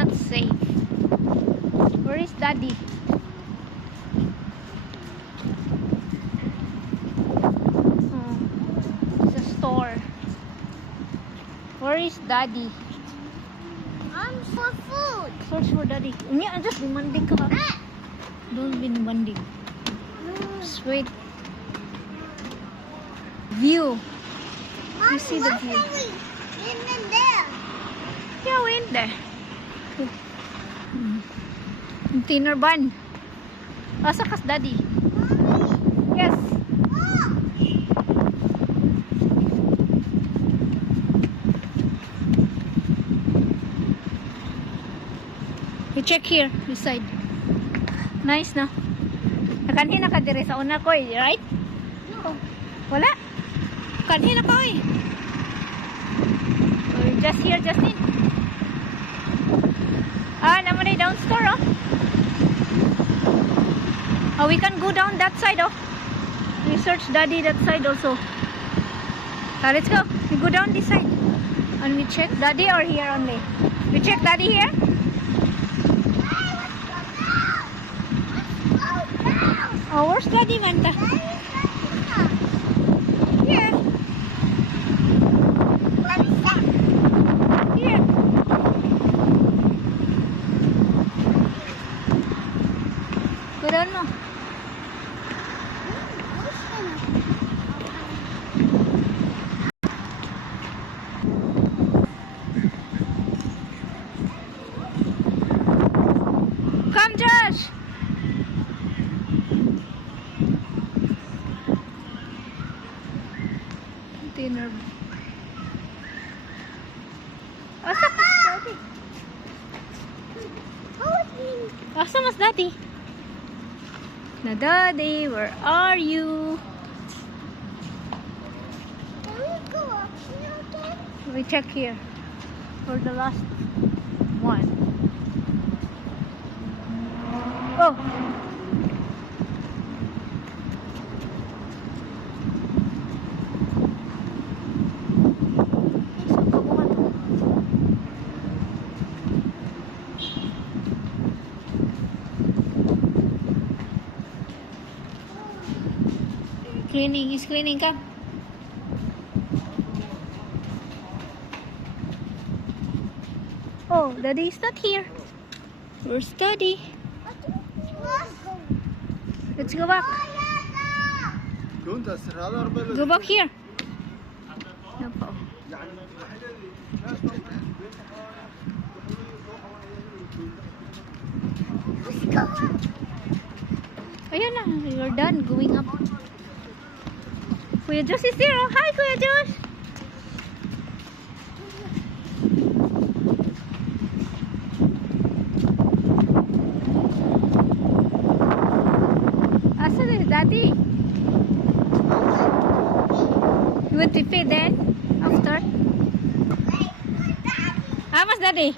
not safe. Where is Daddy? Oh, it's a store. Where is Daddy? I'm for food. Search for Daddy. Unya, just demanding ka. Don't be demanding. Just wait. View. Mommy, see the what view. are we in there? Yeah, we in there. Container van. Asa kas Daddy? Yes. Oh, You check here, this side. Nice, no? Kanina ka dire sa una ko, right? no. Wala. Kanina ka, eh. We're just here, Justin. Ah, naman ay down store, oh. Oh, we can go down that side, oh. We search Daddy that side also. Let's go. We go down this side. And we check Daddy or here only? We check Daddy here? Hey, let's go down. Let's go down. Oh, where's Daddy, Manta? Here. What is that? Here. Go down mo. Come, Josh. Dinner. Asa mas Daddy? Asa mas Daddy? Na Daddy, where are you? Can we go up here again? We check here for the last one. Oh. Cleaning, is cleaning ka? Oh, Daddy is not here. Where's Daddy? Let's go back. Go back here. Napo. Let's go up. Ayun na, you're done going up. Kuya Josh is here. Oh. Hi, Kuya Josh. Asa na Daddy? You want to pay then? After? Wait for Daddy. Mas Daddy?